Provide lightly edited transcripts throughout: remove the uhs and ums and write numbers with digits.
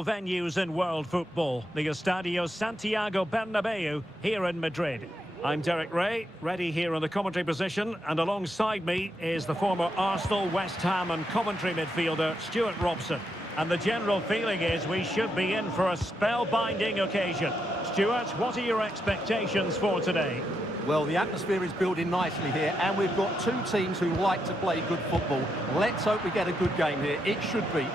Venues in world football, the Estadio Santiago Bernabeu here in Madrid. I'm Derek Ray, ready here in the commentary position, and alongside me is the former Arsenal, West Ham and Coventry midfielder Stuart Robson. And the general feeling is we should be in for a spellbinding occasion. Stuart, what are your expectations for today? Well, the atmosphere is building nicely here, and we've got two teams who like to play good football. Let's hope we get a good game here. It should be.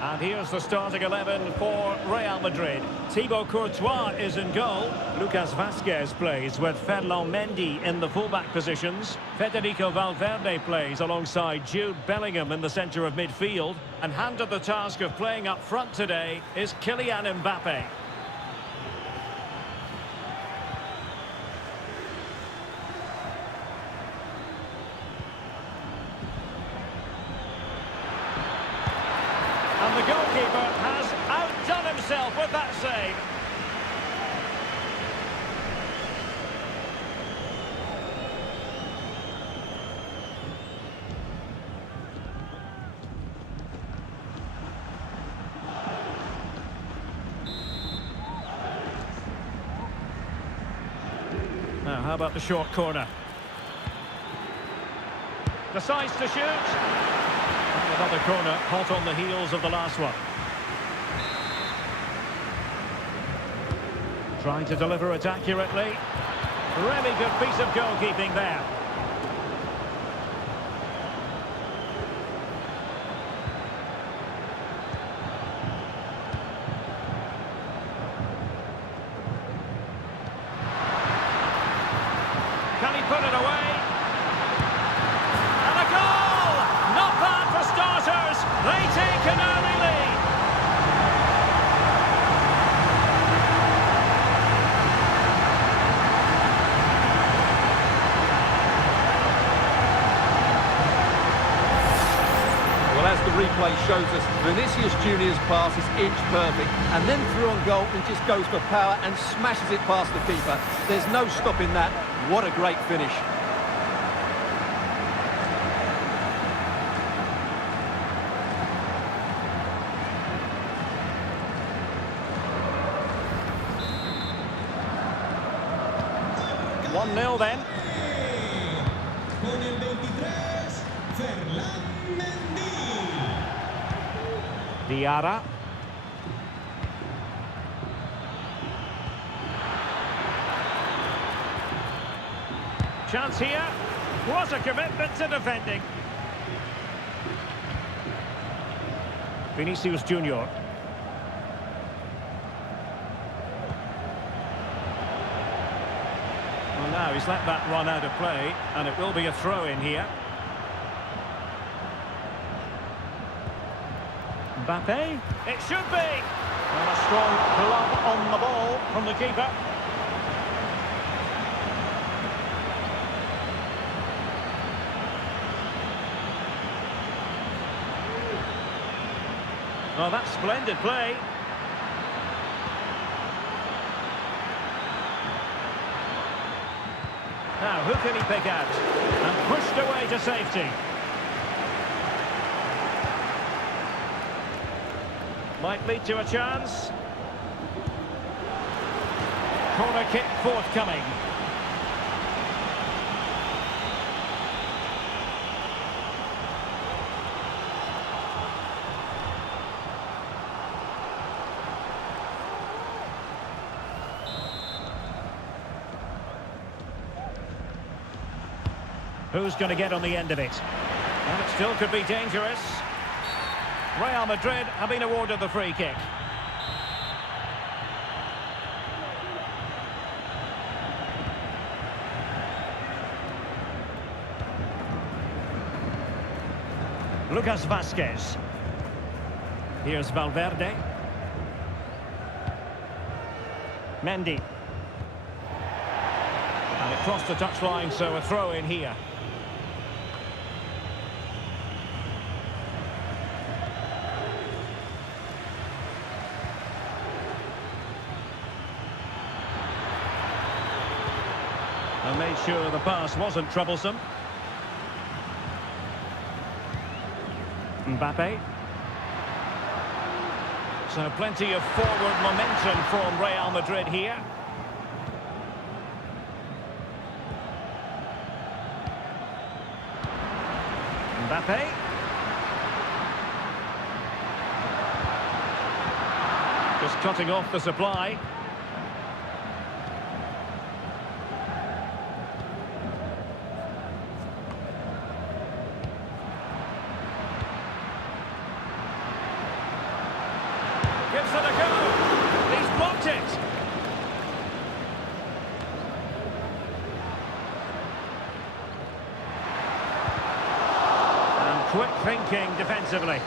And here's the starting 11 for Real Madrid. Thibaut Courtois is in goal. Lucas Vazquez plays with Ferland Mendy in the fullback positions. Federico Valverde plays alongside Jude Bellingham in the centre of midfield. And handed the task of playing up front today is Kylian Mbappe. And the goalkeeper has outdone himself with that save. Now, how about the short corner? Decides to shoot. Another corner, hot on the heels of the last one. Trying to deliver it accurately. Really good piece of goalkeeping there. Can he put it away? They take an early lead. Well, as the replay shows us, Vinicius Junior's pass is inch perfect, and then through on goal, he just goes for power and smashes it past the keeper. There's no stopping that. What a great finish. Nil then. Con el 23, Ferland Mendy. Diarra. Chance here. What a commitment to defending. Vinicius Junior. Now he's let that run out of play, and it will be a throw-in here. Mbappe, it should be! And a strong glove on the ball from the keeper. Oh, that's splendid play. Now, who can he pick out? And pushed away to safety. Might lead to a chance. Corner kick forthcoming. Who's going to get on the end of it? And it still could be dangerous. Real Madrid have been awarded the free kick. Lucas Vazquez. Here's Valverde. Mendy. And it crossed the touchline, so a throw in here. And made sure the pass wasn't troublesome. Mbappe. So plenty of forward momentum from Real Madrid here. Mbappe. Just cutting off the supply. Gives it a go. He's blocked it. And quick thinking defensively.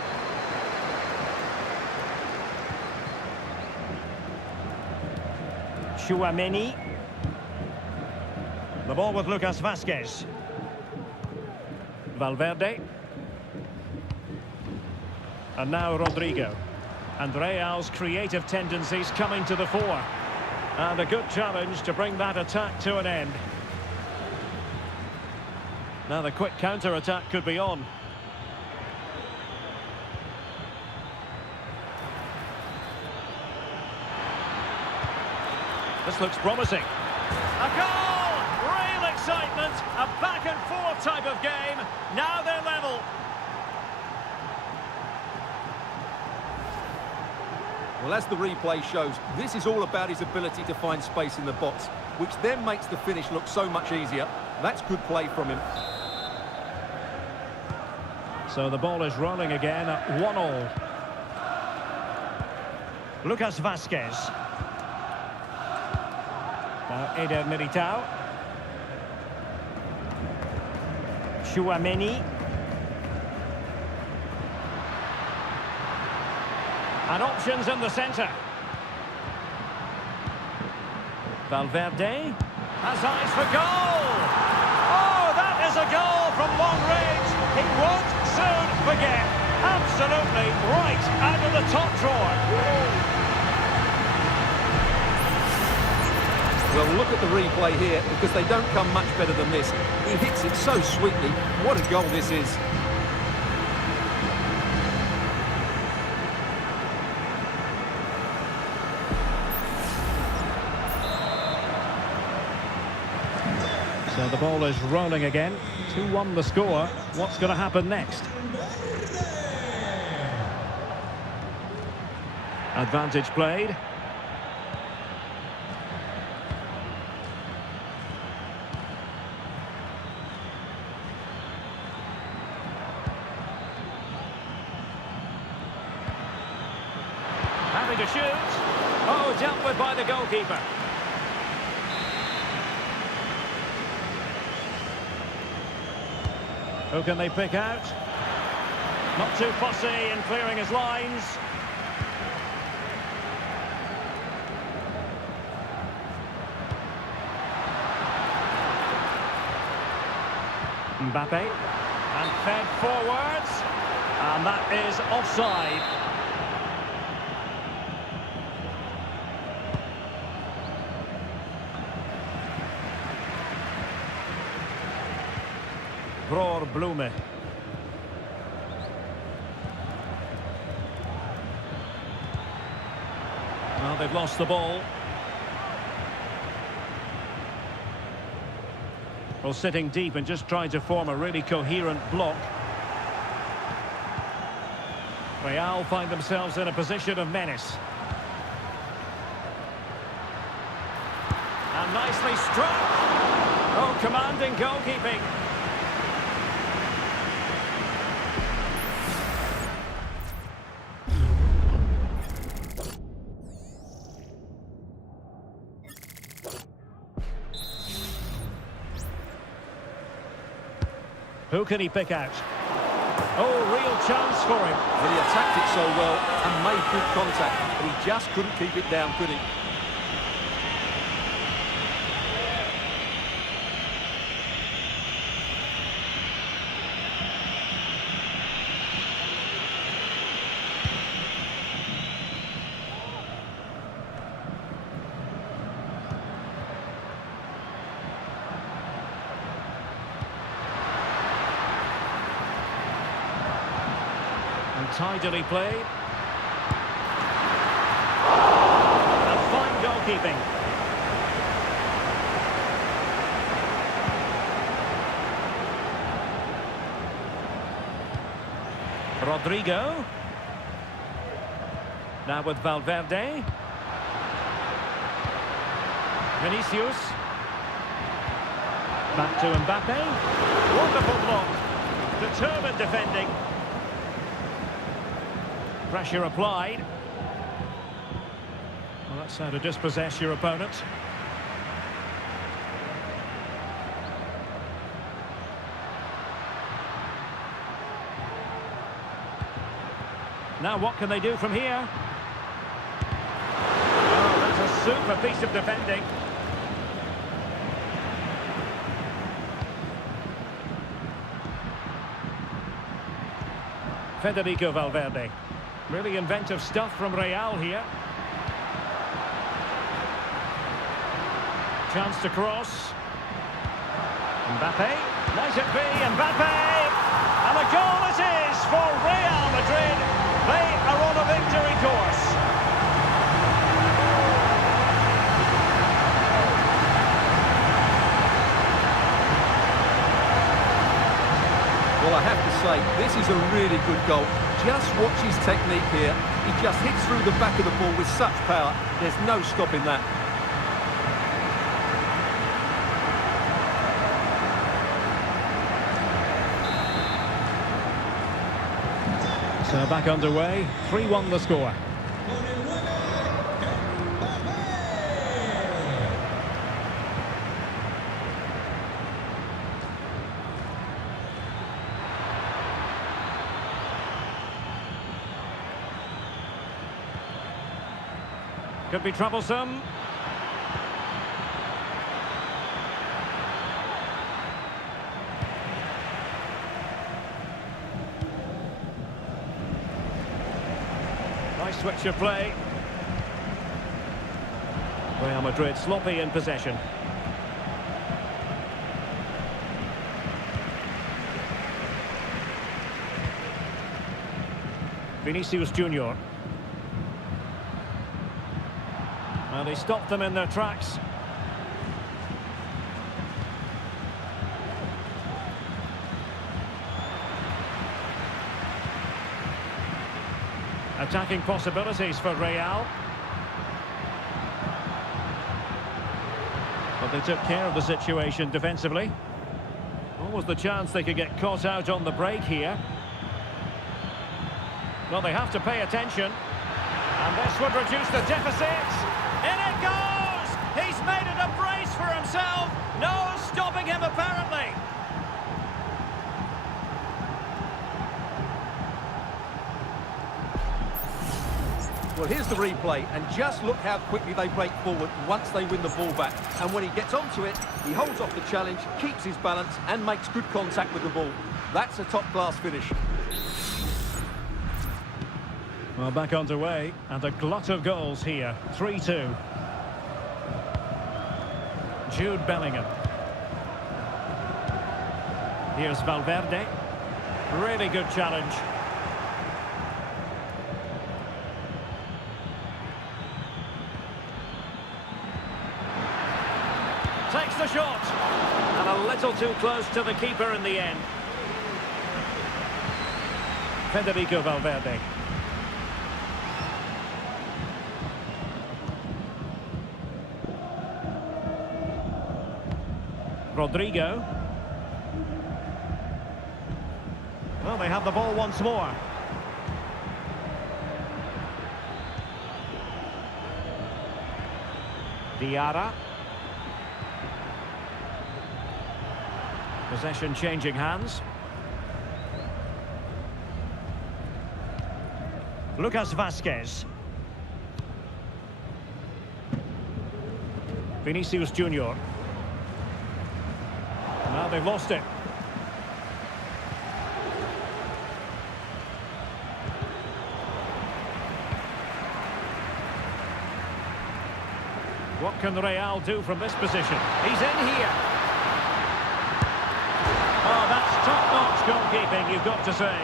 Tchouaméni. The ball with Lucas Vázquez. Valverde. And now Rodrigo. And Real's creative tendencies coming to the fore. And a good challenge to bring that attack to an end. Now the quick counter-attack could be on. This looks promising. A goal! Real excitement. A back-and-forth type of game. Now they're level. Well, as the replay shows, this is all about his ability to find space in the box, which then makes the finish look so much easier. That's good play from him. So the ball is rolling again at 1-1. Lucas Vázquez. Now Eder Militao. Tchouaméni. And options in the centre. Valverde has eyes for goal. Oh, that is a goal from long range. He won't soon forget. Absolutely right out of the top drawer. Well, look at the replay here, because they don't come much better than this. He hits it so sweetly. What a goal this is. So the ball is rolling again. 2-1 the score. What's going to happen next? Advantage played. Having to shoot. Oh, dealt with by the goalkeeper. Who can they pick out? Not too fussy in clearing his lines. Mbappe. And fed forwards. And that is offside. Bror Blume. Well, they've lost the ball. Well, sitting deep and just trying to form a really coherent block. Real find themselves in a position of menace. And nicely struck. Oh, commanding goalkeeping. Who can he pick out? Oh, real chance for him. Well, he attacked it so well and made good contact, but he just couldn't keep it down, could he? And tidily played. And fine goalkeeping. Rodrigo. Now with Valverde. Vinicius. Back to Mbappe. Wonderful block. Determined defending. Pressure applied. Well, that's how to dispossess your opponent. Now what can they do from here? Oh, that's a super piece of defending. Federico Valverde. Really inventive stuff from Real here. Chance to cross. Mbappe. Let it be Mbappe. And a goal it is for Real Madrid. They are on a victory course. Well, I have to say, this is a really good goal. Just watch his technique here. He just hits through the back of the ball with such power. There's no stopping that. So back underway, 3-1 the score. Con el 9, Mbappé. Could be troublesome. Nice switch of play. Real Madrid sloppy in possession. Vinicius Junior. And he stopped them in their tracks. Attacking possibilities for Real. But they took care of the situation defensively. What was the chance they could get caught out on the break here? Well, they have to pay attention. And this would reduce the deficit. In it goes! He's made it a brace for himself. No stopping him, apparently. Well, here's the replay, and just look how quickly they break forward once they win the ball back. And when he gets onto it, he holds off the challenge, keeps his balance, and makes good contact with the ball. That's a top-class finish. Well, back underway, and a glut of goals here. 3-2. Jude Bellingham. Here's Valverde. Really good challenge. Takes the shot. And a little too close to the keeper in the end. Federico Valverde. Rodrigo. Well, they have the ball once more. Diarra. Possession changing hands. Lucas Vazquez. Vinicius Junior. Now they've lost it. What can Real do from this position? He's in here. Oh, that's top-notch goalkeeping, you've got to say.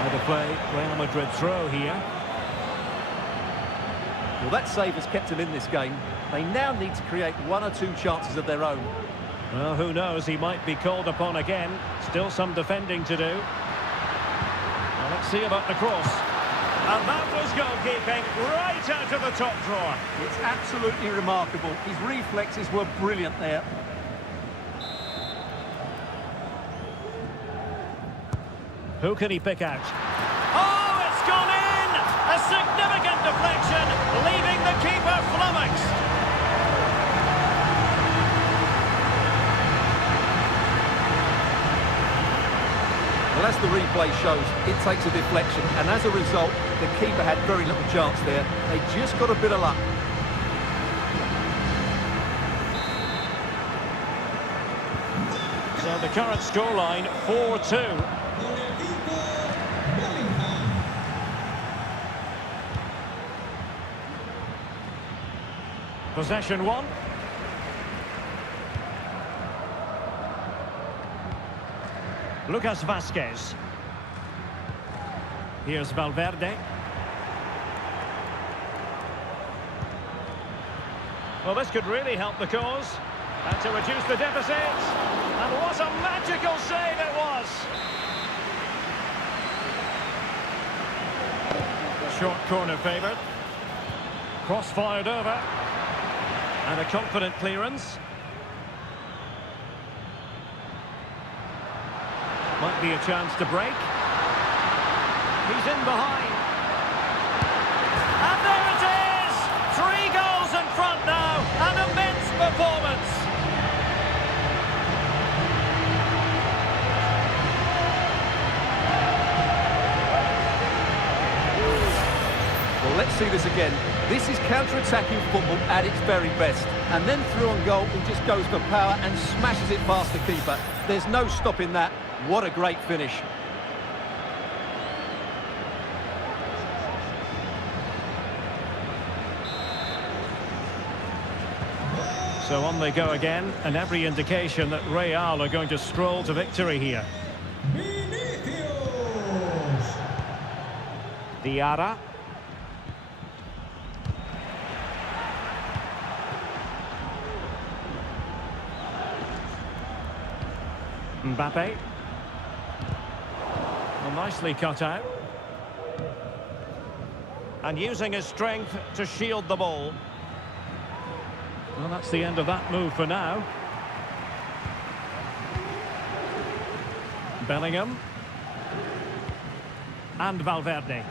Now to play Real Madrid throw here. Well, that save has kept them in this game. They now need to create one or two chances of their own. Well, who knows, he might be called upon again. Still some defending to do. Well, let's see about the cross. And that was goalkeeping right out of the top drawer. It's absolutely remarkable. His reflexes were brilliant there. Who can he pick out? Oh, it's gone in! A significant deflection, leaving the keeper flummoxed. Well, as the replay shows, it takes a deflection, and as a result, the keeper had very little chance there. They just got a bit of luck. So the current scoreline, 4-2. Possession one. Lucas Vázquez. Here's Valverde. Well, this could really help the cause. And to reduce the deficit. And what a magical save it was! Short corner favoured. Cross fired over. And a confident clearance. Might be a chance to break. He's in behind. And there it is! 3 goals in front now. An immense performance. Well, let's see this again. This is counter-attacking football at its very best. And then through on goal, he just goes for power and smashes it past the keeper. There's no stopping that. What a great finish. So on they go again, and every indication that Real are going to stroll to victory here. Diarra. Mbappe. Well, nicely cut out. And using his strength to shield the ball. Well, that's the end of that move for now. Bellingham. And Valverde.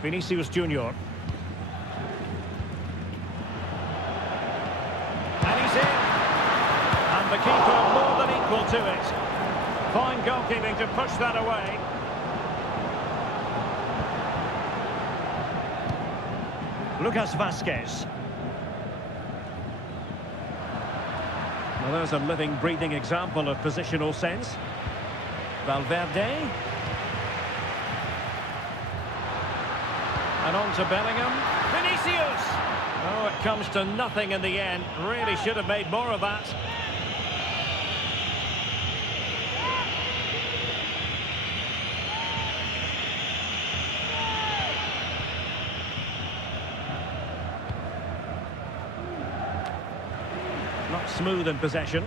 Vinicius Junior. And he's in. And the keeper more than equal to it. Fine goalkeeping to push that away. Lucas Vázquez. Well, there's a living, breathing example of positional sense. Valverde. And on to Bellingham. Vinicius! Oh, it comes to nothing in the end. Really should have made more of that. Not smooth in possession.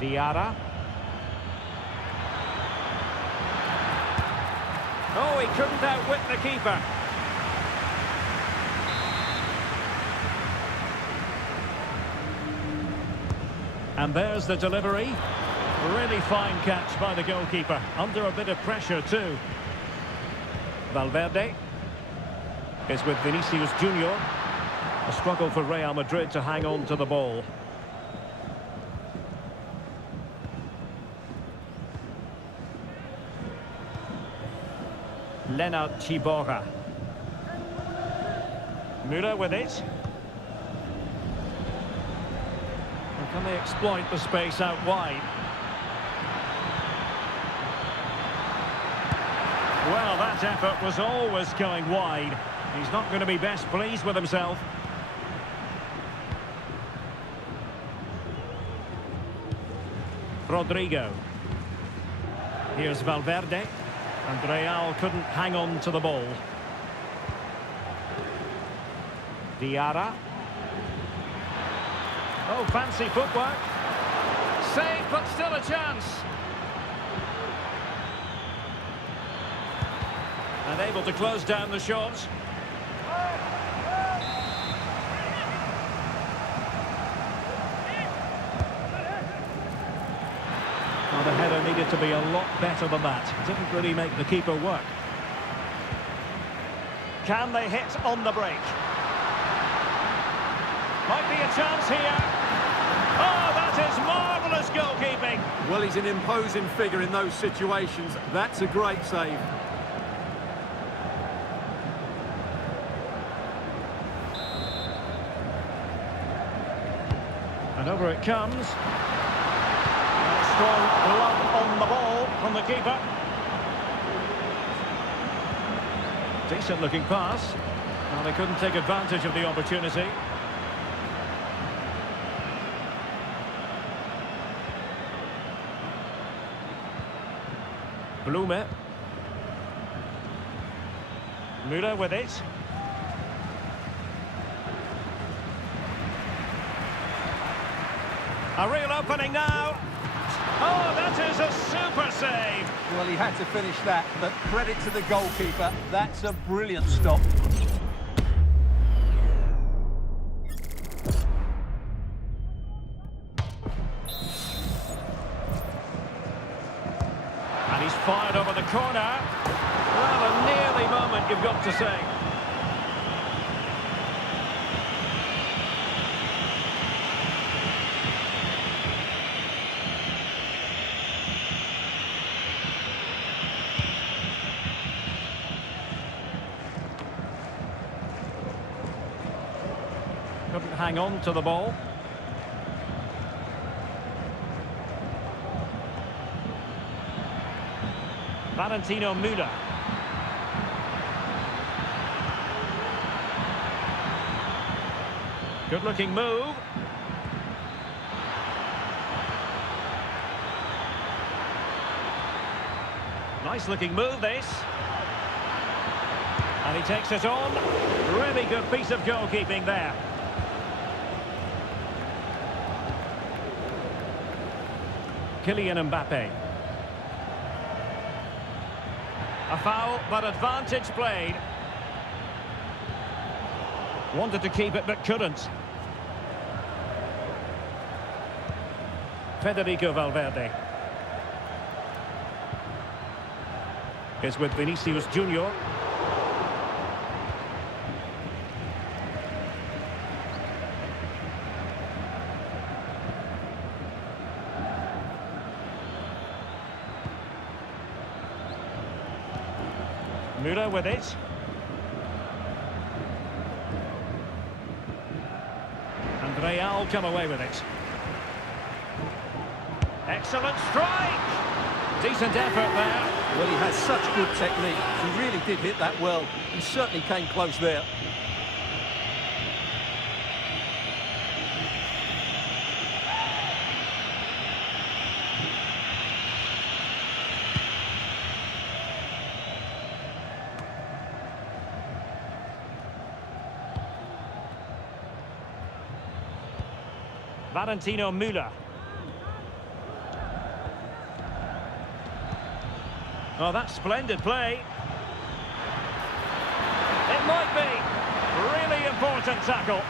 Diarra. Oh, he couldn't outwit the keeper. And there's the delivery. Really fine catch by the goalkeeper. Under a bit of pressure too. Valverde is with Vinicius Junior. A struggle for Real Madrid to hang on to the ball. Lennart Tibora. Müller with it. And can they exploit the space out wide? Well, that effort was always going wide. He's not going to be best pleased with himself. Rodrigo. Here's Valverde. And Real couldn't hang on to the ball. Diarra. Oh, fancy footwork. Save, but still a chance. And able to close down the shots. Well, the header needed to be a lot better than that. Didn't really make the keeper work. Can they hit on the break? Might be a chance here. Oh, that is marvellous goalkeeping. Well, he's an imposing figure in those situations. That's a great save. And over it comes. Strong glove on the ball from the keeper. Decent looking pass. Well, they couldn't take advantage of the opportunity. Blume. Müller with it. A real opening now. Oh, that is a super save. Well, he had to finish that, but credit to the goalkeeper. That's a brilliant stop. And he's fired over the corner. Well, a nearly moment, you've got to say. Couldn't hang on to the ball. Valentino Müller. Good looking move. Nice looking move this. And he takes it on. Really good piece of goalkeeping there. Kylian Mbappe. A foul, but advantage played. Wanted to keep it, but couldn't. Federico Valverde. Is with Vinicius Junior. Müller with it. And Real come away with it. Excellent strike! Decent effort there. Well, he has such good technique. He really did hit that well. He certainly came close there. Valentino Müller. Oh, that's splendid play. It might be. Really important tackle.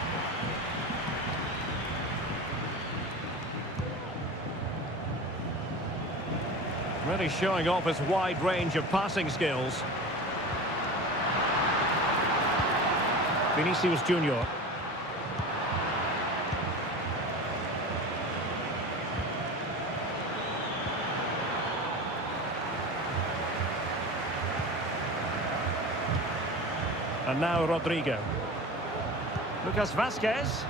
Really showing off his wide range of passing skills. Vinicius Junior. And now Rodrigo. Lucas Vazquez.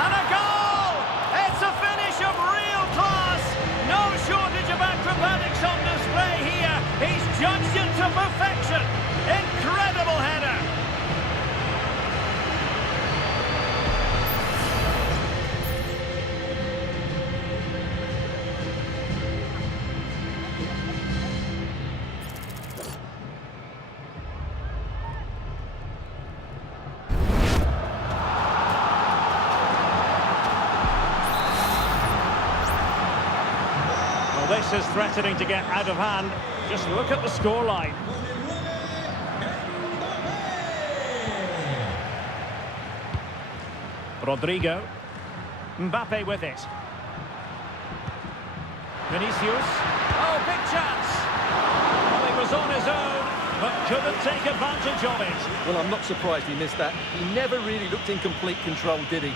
And a goal! It's a finish of real class! No shortage of acrobatics on display here. He's judged it to perfection. Incredible header. This is threatening to get out of hand. Just look at the scoreline. Rodrigo. Mbappe with it. Vinicius. Oh, big chance. Well, he was on his own, but couldn't take advantage of it. Well, I'm not surprised he missed that. He never really looked in complete control, did he?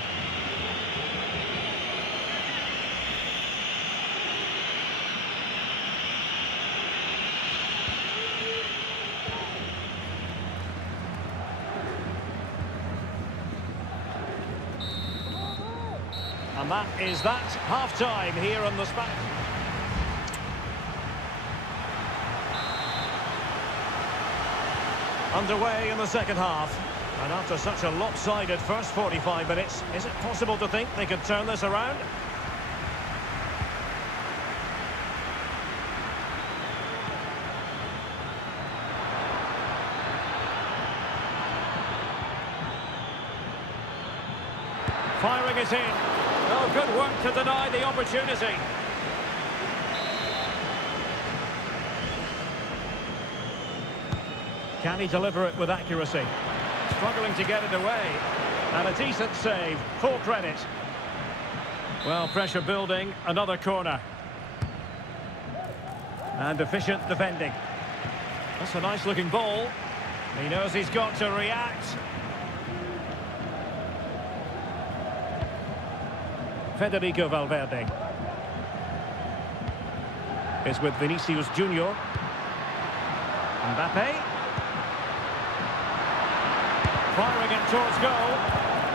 And that is that. Half-time here on the Spanish. Underway in the second half. And after such a lopsided first 45 minutes, is it possible to think they could turn this around? Firing it in. Oh, good work to deny the opportunity. Can he deliver it with accuracy? Struggling to get it away. And a decent save. Full credit. Well, pressure building. Another corner. And efficient defending. That's a nice-looking ball. He knows he's got to react. Federico Valverde is with Vinicius Junior. Mbappe. Firing it towards goal.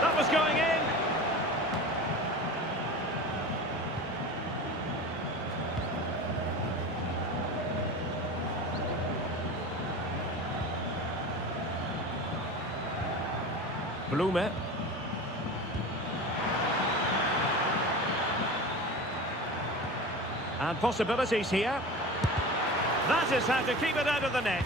That was going in. Blume. And possibilities here. That is how to keep it out of the net.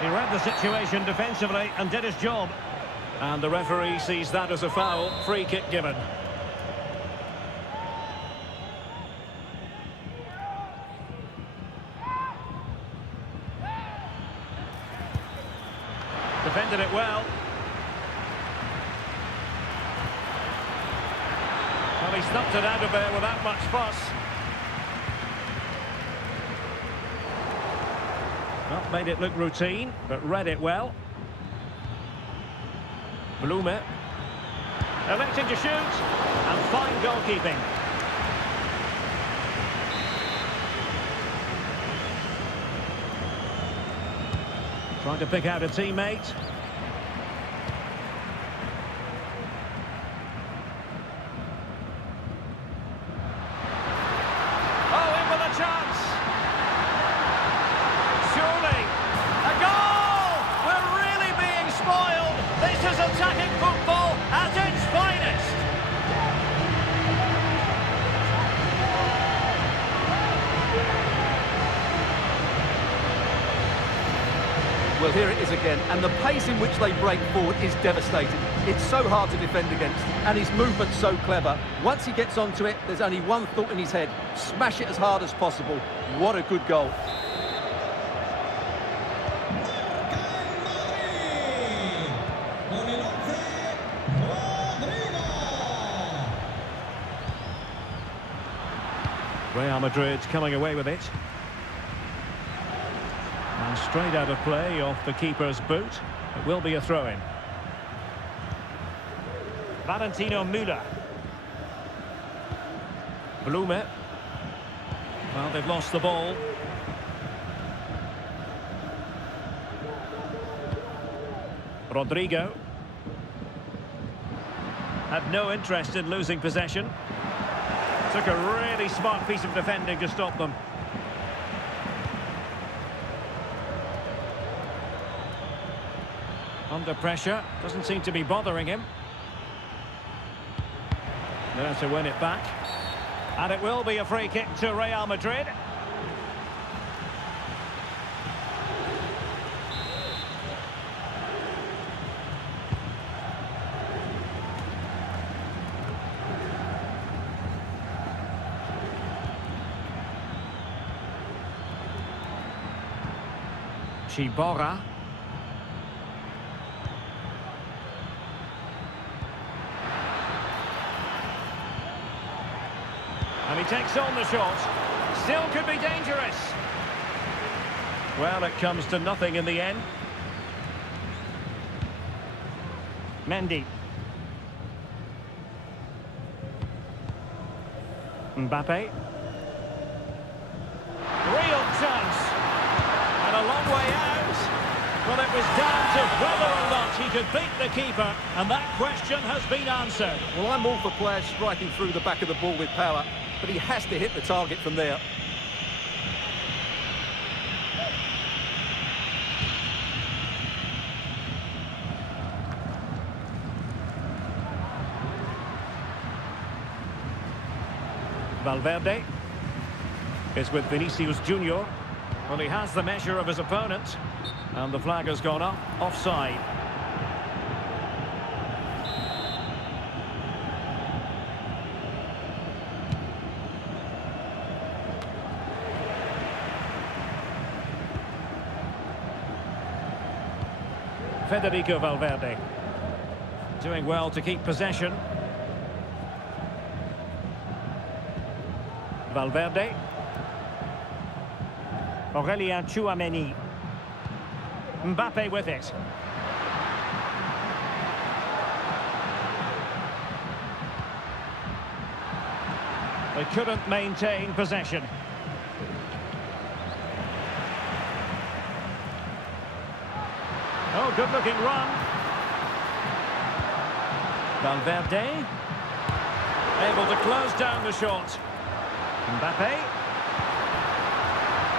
He read the situation defensively and did his job. And the referee sees that as a foul. Free kick given. Defended it well. Well, he stumped it out of there without much fuss. Well, made it look routine, but read it well. Blume. Electing to shoot. And fine goalkeeping. Trying to pick out a teammate. Oh, in with a chance. Surely. A goal! We're really being spoiled. This is attacking football at its finest. Well, here it is again, and the pace in which they break forward is devastating. It's so hard to defend against, and his movement's so clever. Once he gets onto it, there's only one thought in his head: smash it as hard as possible. What a good goal. Real Madrid coming away with it. And straight out of play off the keeper's boot. It will be a throw-in. Valentino Müller. Blume. Well, they've lost the ball. Rodrigo. Had no interest in losing possession. Took a really smart piece of defending to stop them. Under pressure, doesn't seem to be bothering him. There to win it back. And it will be a free kick to Real Madrid. Chibora. And he takes on the shot. Still could be dangerous. Well, it comes to nothing in the end. Mendy. Mbappe. Real chance. And a long way out. Well, it was down to whether or not he could beat the keeper. And that question has been answered. Well, I'm all for players striking through the back of the ball with power, but he has to hit the target from there. Valverde is with Vinicius Junior. Well, he has the measure of his opponent. And the flag has gone up. Offside. Federico Valverde. Doing well to keep possession. Valverde. Aurelien Tchouameni. Mbappe with it. They couldn't maintain possession. Oh, good-looking run. Valverde. Able to close down the shot. Mbappe.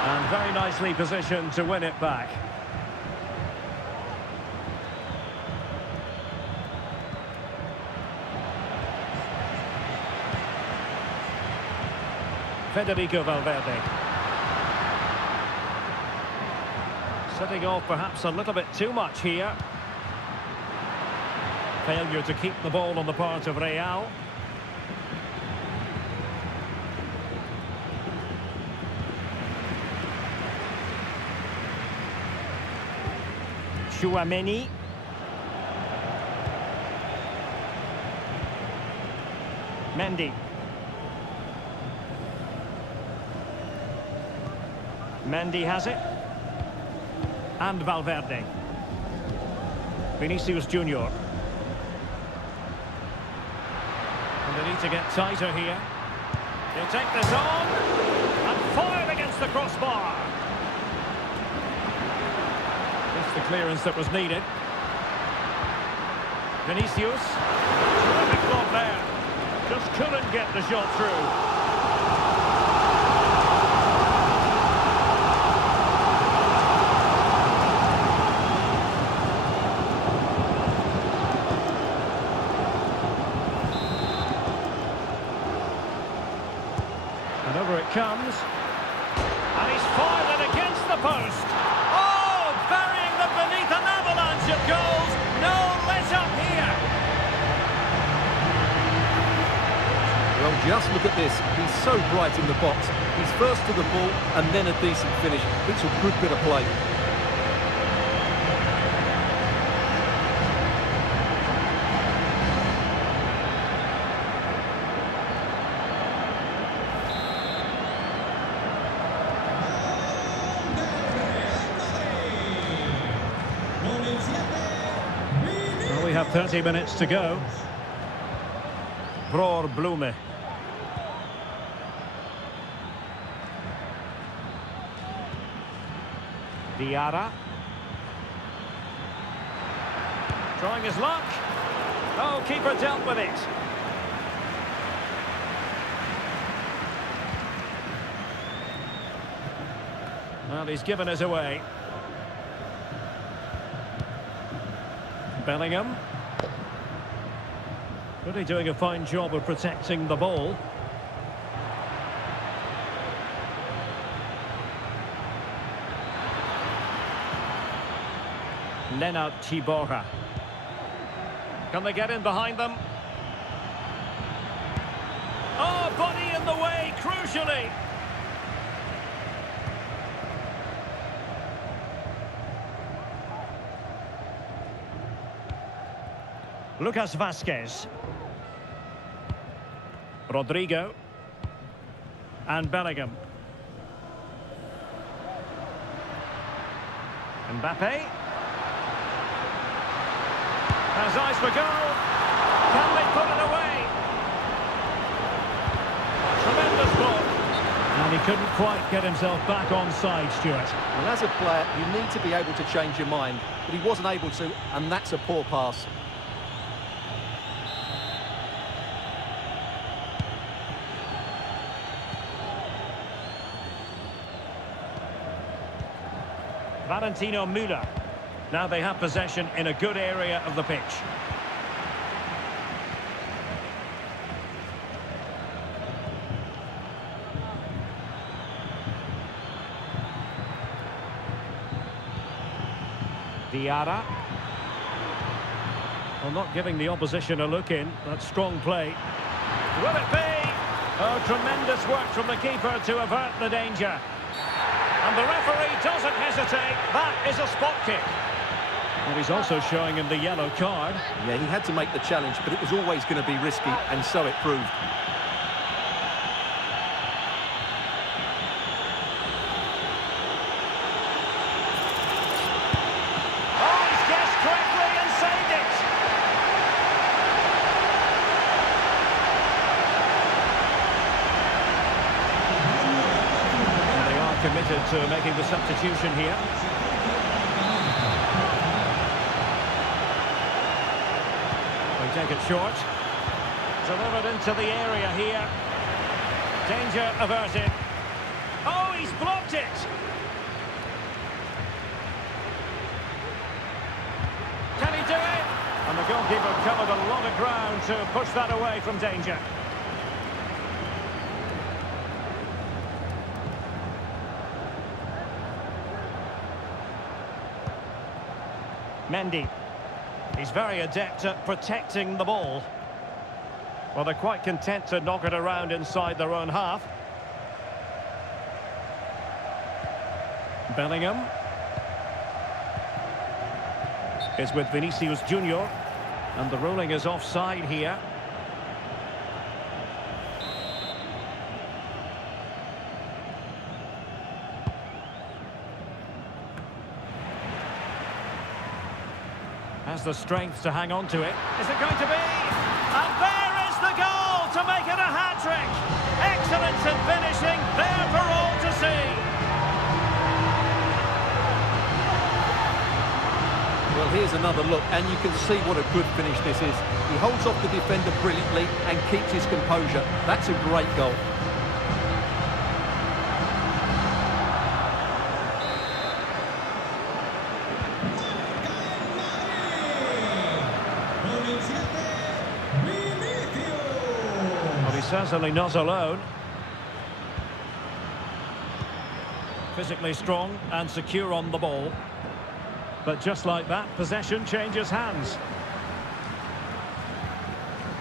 And very nicely positioned to win it back. Federico Valverde. Setting off perhaps a little bit too much here. Failure to keep the ball on the part of Real. Tchouameni. Mendy. Mendy has it. And Valverde. Vinicius Junior. And they need to get tighter here. He'll take this on. And fired against the crossbar. That's the clearance that was needed. Vinicius. Terrific block there. Just couldn't get the shot through. And over it comes. And he's fired it against the post. Oh, burying them beneath an avalanche of goals. No let up here. Well, just look at this. He's so bright in the box. He's first to the ball and then a decent finish. It's a good bit of play. Well, we have 30 minutes to go. Bror Blume. Diarra. Trying his luck. Oh, keeper dealt with it. Well, he's given us away. Bellingham. Really doing a fine job of protecting the ball. Lennart Chibora. Can they get in behind them? Oh, body in the way, crucially. Lucas Vasquez. Rodrigo. And Bellingham. Mbappe. Has eyes for goal. Can they put it away? Tremendous ball. And he couldn't quite get himself back on side, Stuart. And as a player, you need to be able to change your mind, but he wasn't able to, and that's a poor pass. Valentino Müller. Now they have possession in a good area of the pitch. Diarra. Well, not giving the opposition a look in. That's strong play. Will it be? Oh, tremendous work from the keeper to avert the danger. And the referee doesn't hesitate. That is a spot kick. And he's also showing him the yellow card. Yeah, he had to make the challenge, but it was always going to be risky, and so it proved. Oh, he's guessed correctly and saved it. And they are committed to making the substitution here. They take it short. Delivered into the area here. Danger averted. Oh, he's blocked it. Can he do it? And the goalkeeper covered a lot of ground to push that away from danger. Mendy. He's very adept at protecting the ball. Well, they're quite content to knock it around inside their own half. Bellingham. Is with Vinicius Junior. And the ruling is offside here. Has the strength to hang on to it. Is it going to be? And there is the goal to make it a hat-trick. Excellence in finishing, there for all to see. Well, here's another look, and you can see what a good finish this is. He holds off the defender brilliantly and keeps his composure. That's a great goal. Well, he's certainly not alone. Physically strong and secure on the ball. But just like that, possession changes hands.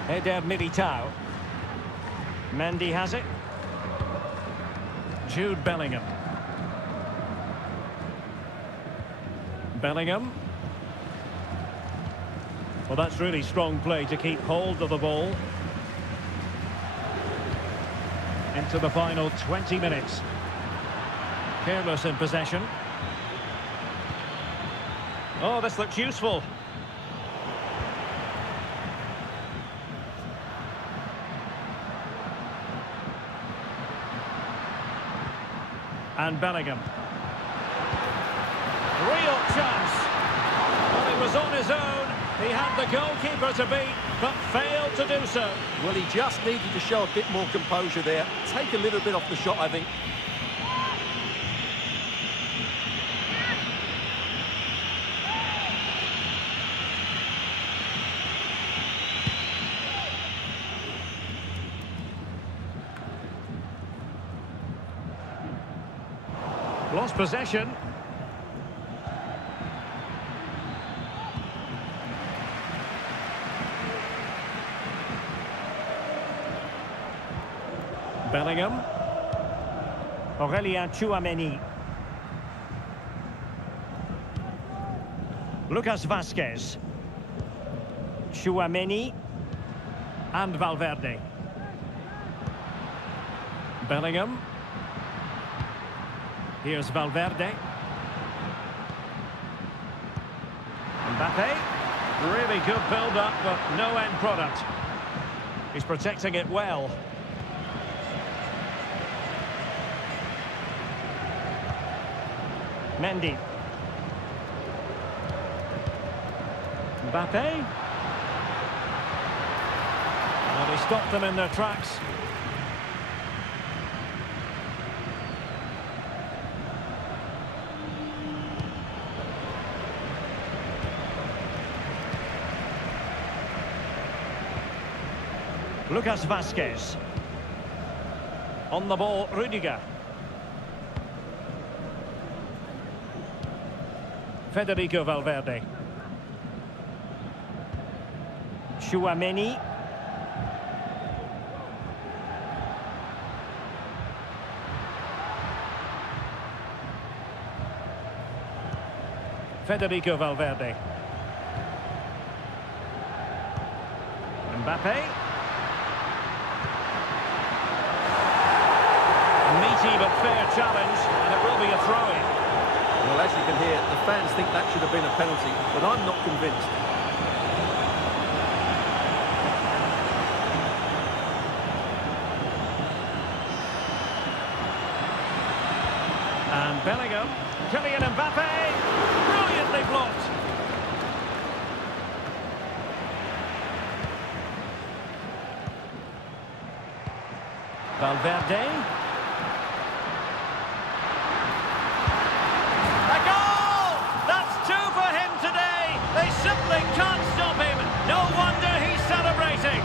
Eder Militao. Mendy has it. Jude Bellingham. Bellingham. Well, that's really strong play to keep hold of the ball. Into the final 20 minutes. Careless in possession. Oh, this looks useful. And Bellingham. Real chance. Well, he was on his own. He had the goalkeeper to beat, but failed to do so. Well, he just needed to show a bit more composure there. Take a little bit off the shot, I think. Lost possession. Bellingham. Aurélien Tchouaméni. Lucas Vasquez. Tchouaméni and Valverde. Bellingham. Here's Valverde. Mbappe. Really good build-up, but no end product. He's protecting it well. Mendy. Mbappe. Well, he stopped them in their tracks. Lucas Vázquez. On the ball, Rüdiger. Federico Valverde. Tchouaméni. Federico Valverde. Mbappe. Meaty but fair challenge, and it will be a throw-in. Well, as you can hear, the fans think that should have been a penalty, but I'm not convinced. And Bellingham. Kylian Mbappe. Brilliantly blocked. Valverde. A goal! That's two for him today. They simply can't stop him. No wonder he's celebrating.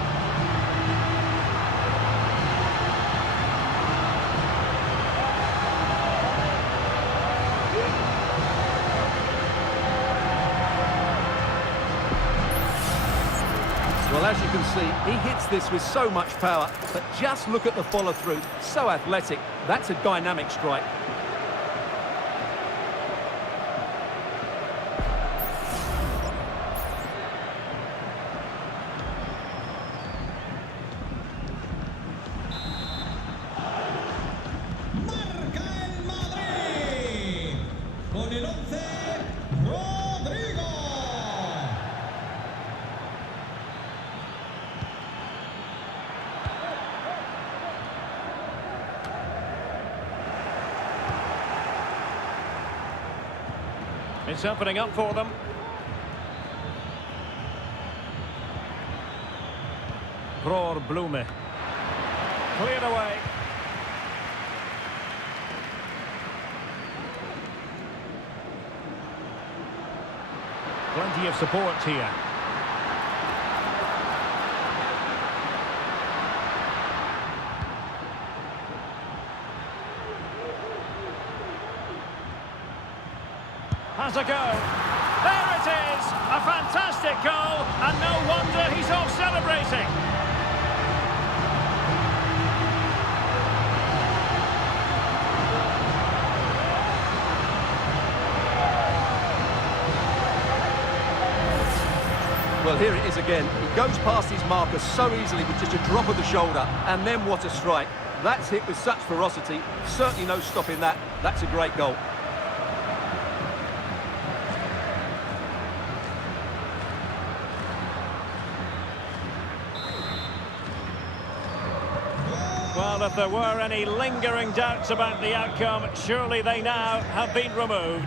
Well, as you can see, he hits this with so much power, but just look at the follow-through. So athletic. That's a dynamic strike. Marca el Madrid. Con el 11, Rodrigo. It's opening up for them. Bror Blume. Cleared away. Plenty of support here. Has a go. There it is! A fantastic goal, and no wonder he's off celebrating. Well, here it is again. He goes past his marker so easily with just a drop of the shoulder, and then what a strike. That's hit with such ferocity. Certainly no stopping that. That's a great goal. Well, if there were any lingering doubts about the outcome, surely they now have been removed.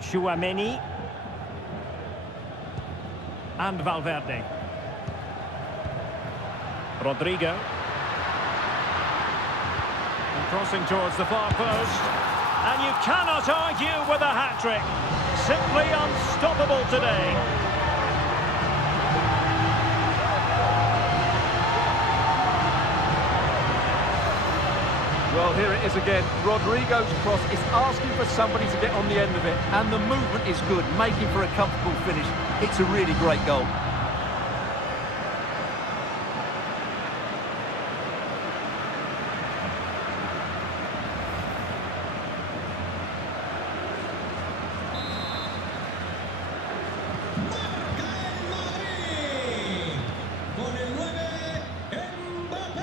Tchouaméni and Valverde. Rodrigo. And crossing towards the far post. And you cannot argue with a hat-trick. Simply unstoppable today. Well, here it is again. Rodrigo's cross is asking for somebody to get on the end of it, and the movement is good, making for a comfortable finish. It's a really great goal.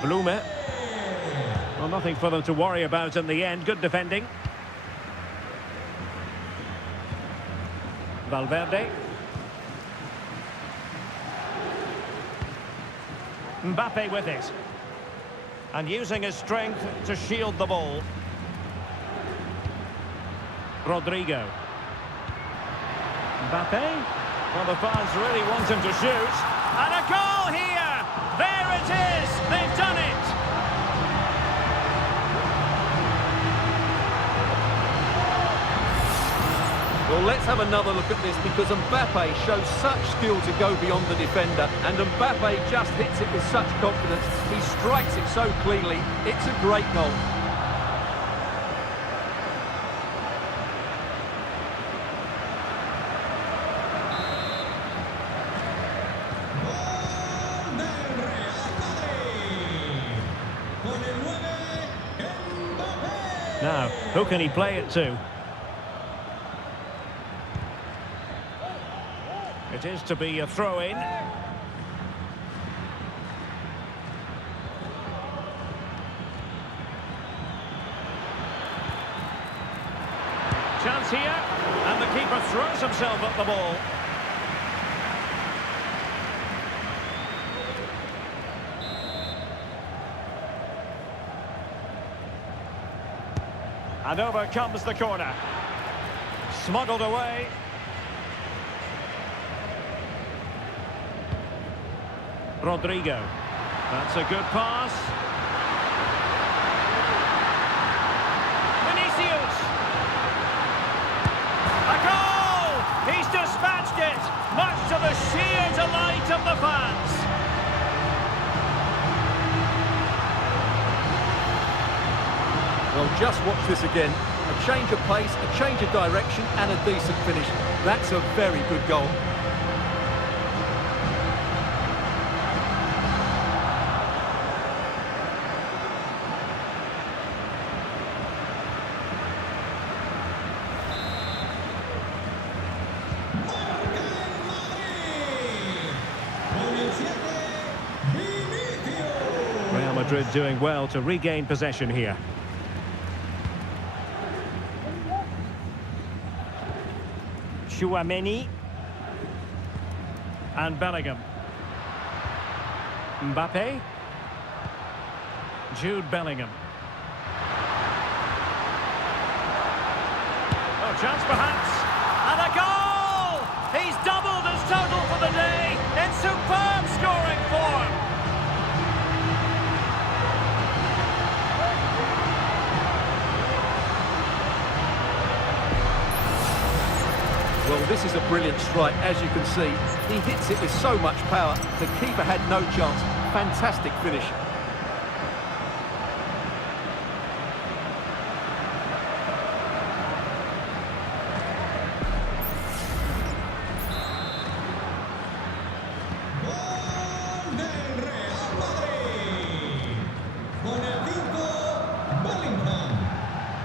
Blume. Well, nothing for them to worry about in the end. Good defending. Valverde. Mbappe with it. And using his strength to shield the ball. Rodrigo. Mbappe. Well, the fans really want him to shoot. And a goal here! There it is! They've done it! Well, let's have another look at this because Mbappe shows such skill to go beyond the defender, and Mbappe just hits it with such confidence. He strikes it so cleanly. It's a great goal. Now, who can he play it to? It is to be a throw-in. Chance here, and the keeper throws himself at the ball. And over comes the corner. Smuggled away. Rodrigo. That's a good pass. Vinicius. A goal! He's dispatched it, much to the sheer delight of the fans. Well, just watch this again. A change of pace, a change of direction, and a decent finish. That's a very good goal. Real Madrid doing well to regain possession here. Tchouaméni and Bellingham. Mbappe. Jude Bellingham. Oh, chance perhaps. And a goal! He's doubled his total for the day in superb scoring form. Well, this is a brilliant strike, as you can see. He hits it with so much power. The keeper had no chance. Fantastic finish.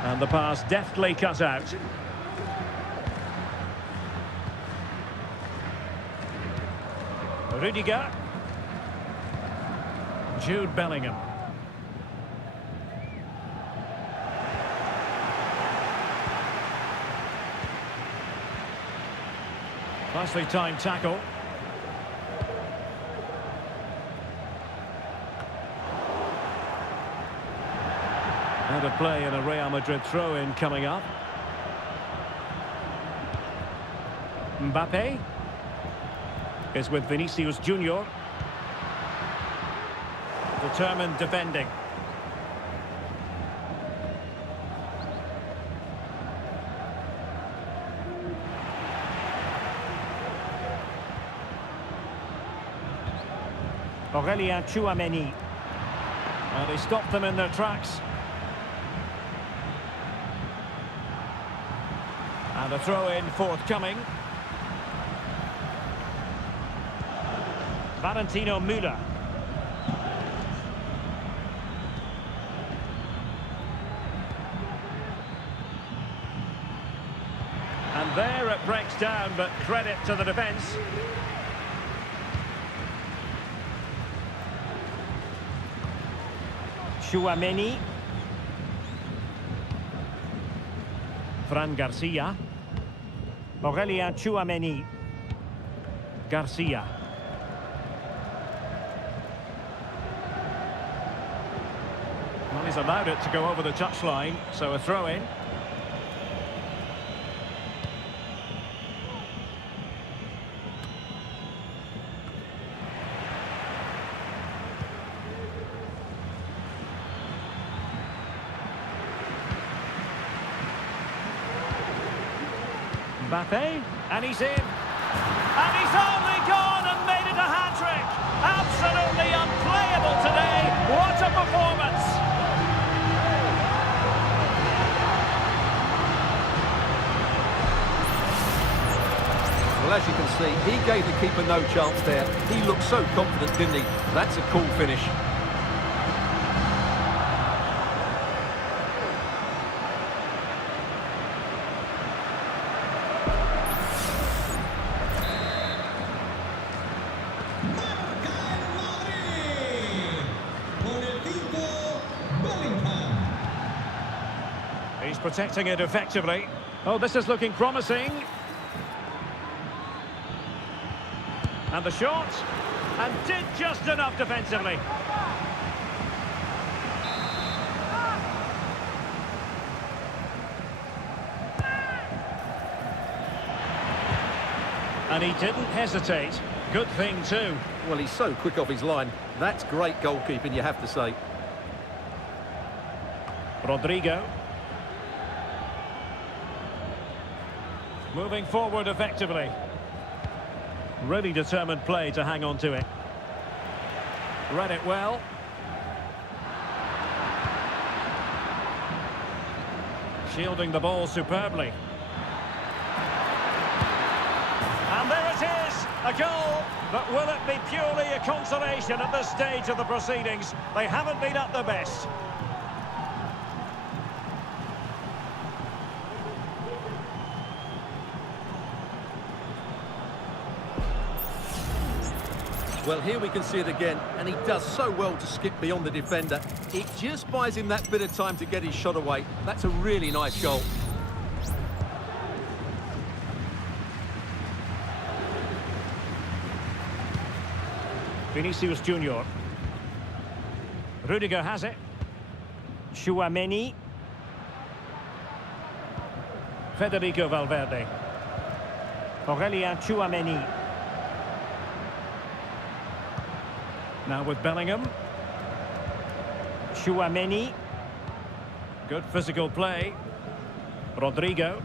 And the pass deftly cut out. Rudiger. Jude Bellingham. Nicely timed tackle. Out of play and a Real Madrid throw-in coming up. Mbappe is with Vinicius Junior. Determined defending. Aurélien Tchouaméni. And he stopped them in their tracks. And a throw-in forthcoming. Valentino Müller. And there it breaks down, but credit to the defence. Tchouaméni. Fran Garcia. Aurélien Tchouaméni. Garcia. Well, he's allowed it to go over the touchline, so a throw-in. Mbappe, and he's in. And he's only gone and made it a hat-trick. Absolutely unplayable today. What a performance. Well, as you can see, he gave the keeper no chance there. He looked so confident, didn't he? That's a cool finish. He's protecting it effectively. Oh, this is looking promising. And the shot. And did just enough defensively. And he didn't hesitate. Good thing too. Well, he's so quick off his line. That's great goalkeeping, you have to say. Rodrigo. Moving forward effectively. Really determined play to hang on to it. Read it well. Shielding the ball superbly. And there it is, a goal. But will it be purely a consolation at this stage of the proceedings? They haven't been at their best. Well, here we can see it again, and he does so well to skip beyond the defender. It just buys him that bit of time to get his shot away. That's a really nice goal. Vinicius Junior. Rudiger has it. Tchouaméni. Federico Valverde. Aurélien Tchouaméni. Now with Bellingham. Tchouaméni. Good physical play. Rodrigo.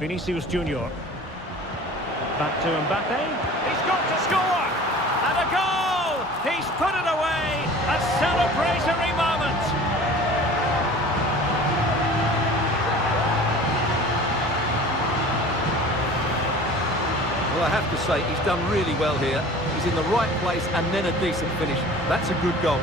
Vinicius Junior. Back to Mbappe. He's got to score! And a goal! He's put it away! A celebratory moment! Well, I have to say, he's done really well here. He's in the right place and then a decent finish. That's a good goal.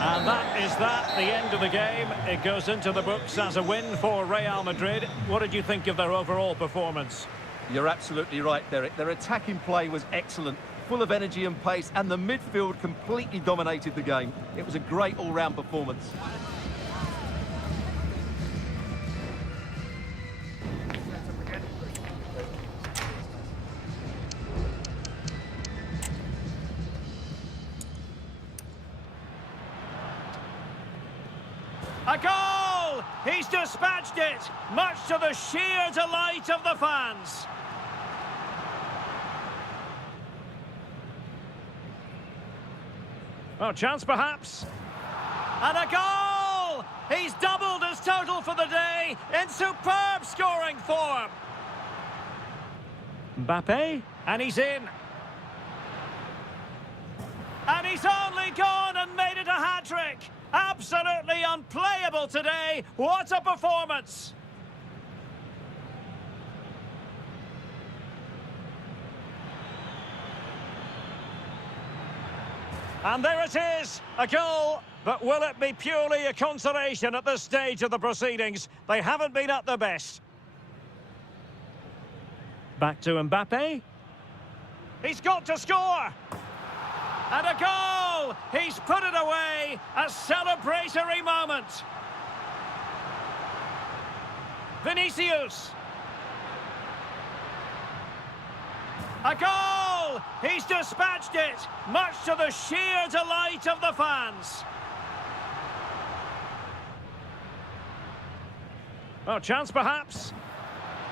And that is the end of the game. It goes into the books as a win for Real Madrid. What did you think of their overall performance? You're absolutely right, Derek. Their attacking play was excellent, full of energy and pace, and the midfield completely dominated the game. It was a great all-round performance. A goal! He's dispatched it, much to the sheer delight of the fans. Oh, chance perhaps. And a goal! He's doubled his total for the day in superb scoring form. Mbappe, and he's in. And he's only gone and made it a hat-trick. Absolutely unplayable today. What a performance! And there it is, a goal. But will it be purely a consolation at this stage of the proceedings? They haven't been at their best. Back to Mbappe. He's got to score! And a goal! He's put it away! A celebratory moment! Vinicius! A goal! He's dispatched it, much to the sheer delight of the fans. Oh, chance perhaps.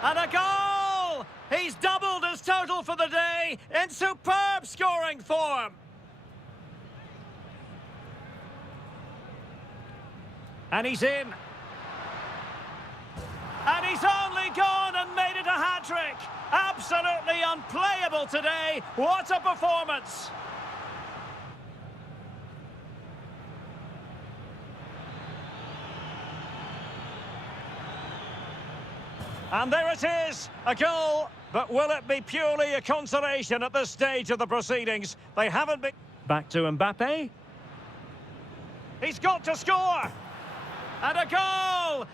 And a goal! He's doubled his total for the day in superb scoring form. And he's in. And he's only gone and made it a hat-trick. Absolutely unplayable today. What a performance. And there it is, a goal. But will it be purely a consolation at this stage of the proceedings? They haven't been... Back to Mbappe. He's got to score. And a goal.